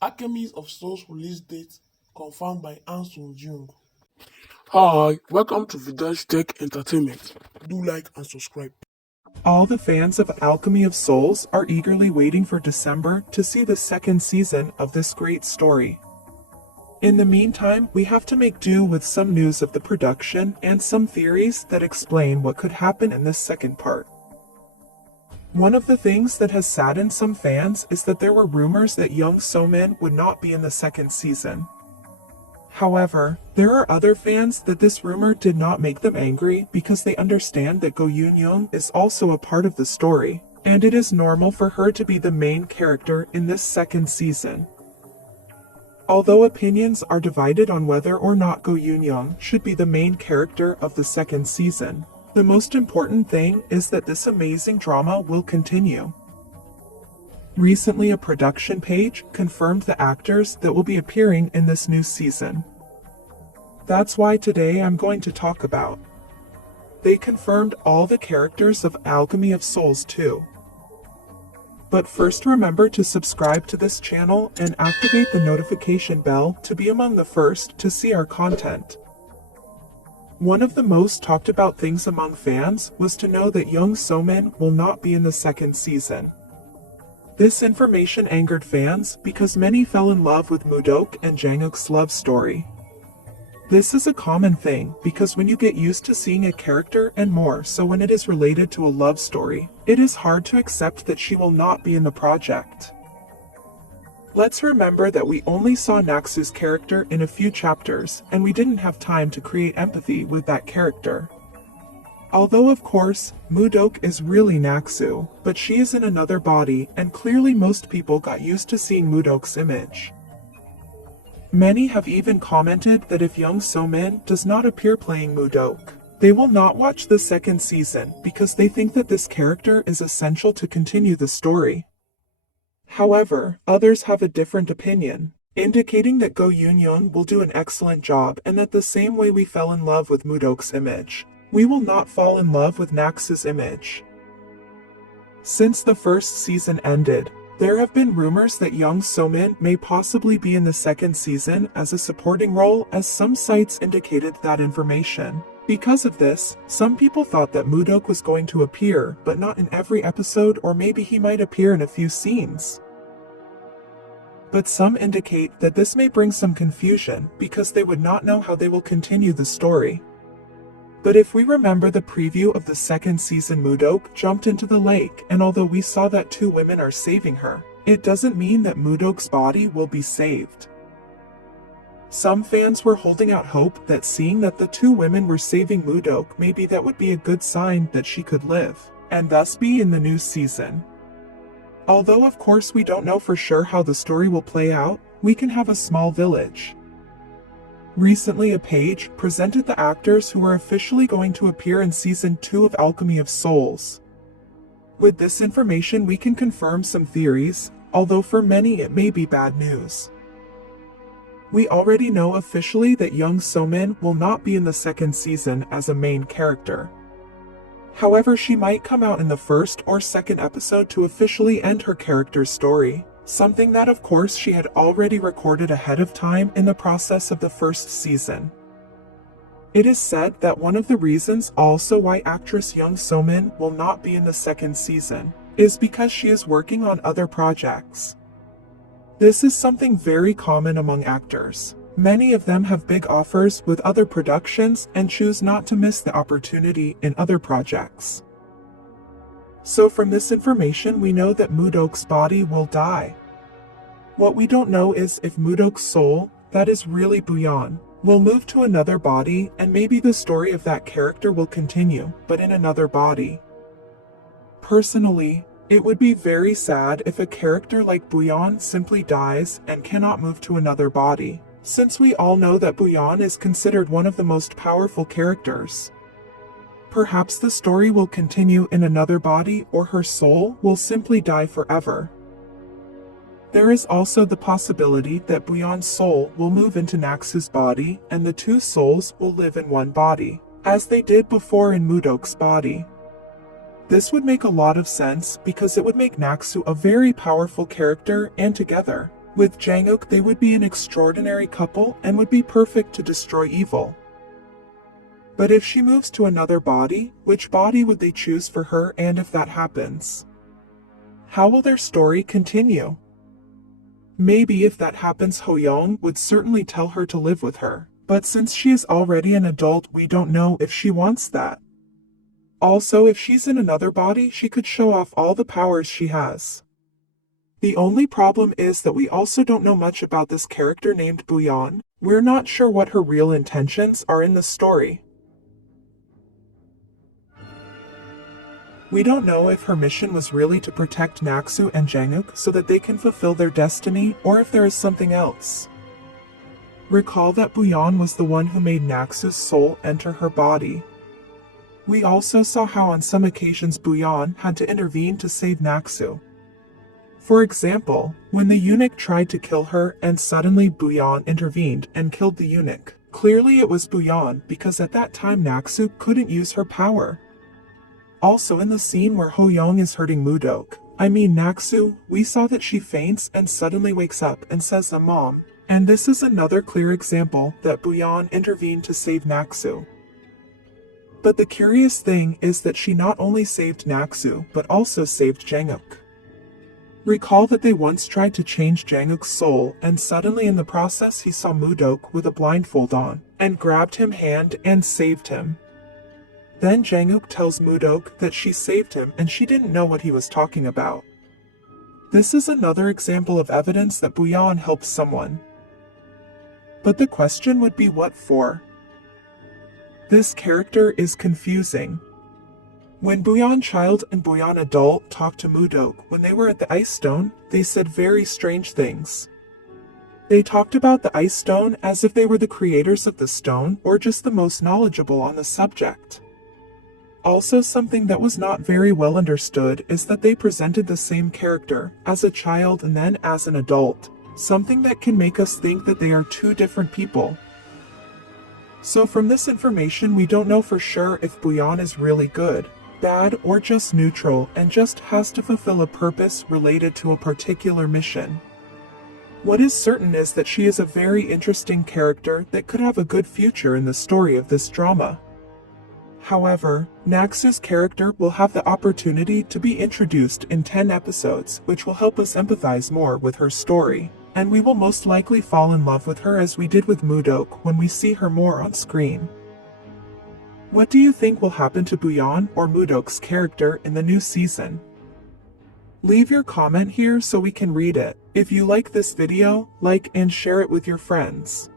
Alchemy of Souls release date confirmed by jeong. Hi, welcome to Vidage Tech Entertainment. Do like and subscribe. All the fans of Alchemy of Souls are eagerly waiting for December to see the second season of this great story. In the meantime, we have to make do with some news of the production and some theories that explain what could happen in this second part. One of the things that has saddened some fans is that there were rumors that Young So-min would not be in the second season. However, there are other fans that this rumor did not make them angry because they understand that Go Yoon is also a part of the story, and it is normal for her to be the main character in this second season. Although opinions are divided on whether or not Go Yoon should be the main character of the second season, the most important thing is that this amazing drama will continue. Recently, a production page confirmed the actors that will be appearing in this new season. That's why today I'm going to talk about. They confirmed all the characters of Alchemy of Souls too. But first, remember to subscribe to this channel and activate the notification bell to be among the first to see our content. One of the most talked about things among fans was to know that Young So-min will not be in the second season. This information angered fans because many fell in love with Mudok and Janguk's love story. This is a common thing because when you get used to seeing a character and more so when it is related to a love story, it is hard to accept that she will not be in the project. Let's remember that we only saw Naksu's character in a few chapters and we didn't have time to create empathy with that character. Although of course, Mudok is really Naksu, but she is in another body and clearly most people got used to seeing Mudok's image. Many have even commented that if Young So-min does not appear playing Mudok, they will not watch the second season because they think that this character is essential to continue the story. However, others have a different opinion, indicating that Go Yoon will do an excellent job and that the same way we fell in love with Mudok's image, we will not fall in love with Naksu's image. Since the first season ended, there have been rumors that Young So-min may possibly be in the second season as a supporting role, as some sites indicated that information. Because of this, some people thought that Mudok was going to appear, but not in every episode, or maybe he might appear in a few scenes. But some indicate that this may bring some confusion because they would not know how they will continue the story. But if we remember the preview of the second season, Mudok jumped into the lake, and although we saw that two women are saving her, it doesn't mean that Mudok's body will be saved. Some fans were holding out hope that seeing that the two women were saving Mudok, maybe that would be a good sign that she could live, and thus be in the new season. Although of course we don't know for sure how the story will play out, we can have a small village. Recently, a page presented the actors who are officially going to appear in Season 2 of Alchemy of Souls. With this information, we can confirm some theories, although for many it may be bad news. We already know officially that Young So-min will not be in the second season as a main character. However, she might come out in the first or second episode to officially end her character's story. Something that of course she had already recorded ahead of time in the process of the first season. It is said that one of the reasons also why actress Young So-min will not be in the second season is because she is working on other projects. This is something very common among actors. Many of them have big offers with other productions and choose not to miss the opportunity in other projects. So from this information we know that Mudok's body will die. What we don't know is if Mudok's soul, that is really Buyeon, will move to another body, and maybe the story of that character will continue, but in another body. Personally, it would be very sad if a character like Buyeon simply dies and cannot move to another body, since we all know that Buyeon is considered one of the most powerful characters. Perhaps the story will continue in another body, or her soul will simply die forever. There is also the possibility that Buyeon's soul will move into Naksu's body and the two souls will live in one body, as they did before in Mudok's body. This would make a lot of sense because it would make Naksu a very powerful character, and together, With Jang-uk, they would be an extraordinary couple and would be perfect to destroy evil. But if she moves to another body, which body would they choose for her, and if that happens? How will their story continue? Maybe if that happens, Ho-young would certainly tell her to live with her, but since she is already an adult, we don't know if she wants that. Also, if she's in another body, she could show off all the powers she has. The only problem is that we also don't know much about this character named Buyeon. We're not sure what her real intentions are in the story. We don't know if her mission was really to protect Naksu and Jang-uk so that they can fulfill their destiny, or if there is something else. Recall that Buyeon was the one who made Naksu's soul enter her body. We also saw how on some occasions Buyeon had to intervene to save Naksu. For example, when the eunuch tried to kill her and suddenly Buyeon intervened and killed the eunuch. Clearly it was Buyeon because at that time Naksu couldn't use her power. Also in the scene where Ho-young is hurting Naksu, we saw that she faints and suddenly wakes up and says Mom. And this is another clear example that Buyeon intervened to save Naksu. But the curious thing is that she not only saved Naksu, but also saved Jang-uk. Recall that they once tried to change Jang-uk's soul, and suddenly in the process he saw Mudok with a blindfold on, and grabbed him hand and saved him. Then Jang-uk tells Mudok that she saved him and she didn't know what he was talking about. This is another example of evidence that Buyeon helps someone. But the question would be what for? This character is confusing. When Buyeon Child and Buyeon Adult talked to Mudok when they were at the Ice Stone, they said very strange things. They talked about the Ice Stone as if they were the creators of the stone or just the most knowledgeable on the subject. Also, something that was not very well understood is that they presented the same character as a child and then as an adult, something that can make us think that they are two different people. So from this information, we don't know for sure if Buyeon is really good, bad, or just neutral and just has to fulfill a purpose related to a particular mission. What is certain is that she is a very interesting character that could have a good future in the story of this drama. However, Naksu's character will have the opportunity to be introduced in 10 episodes, which will help us empathize more with her story, and we will most likely fall in love with her as we did with Mudok when we see her more on screen. What do you think will happen to Buyeon or Mudok's character in the new season? Leave your comment here so we can read it. If you like this video, like and share it with your friends.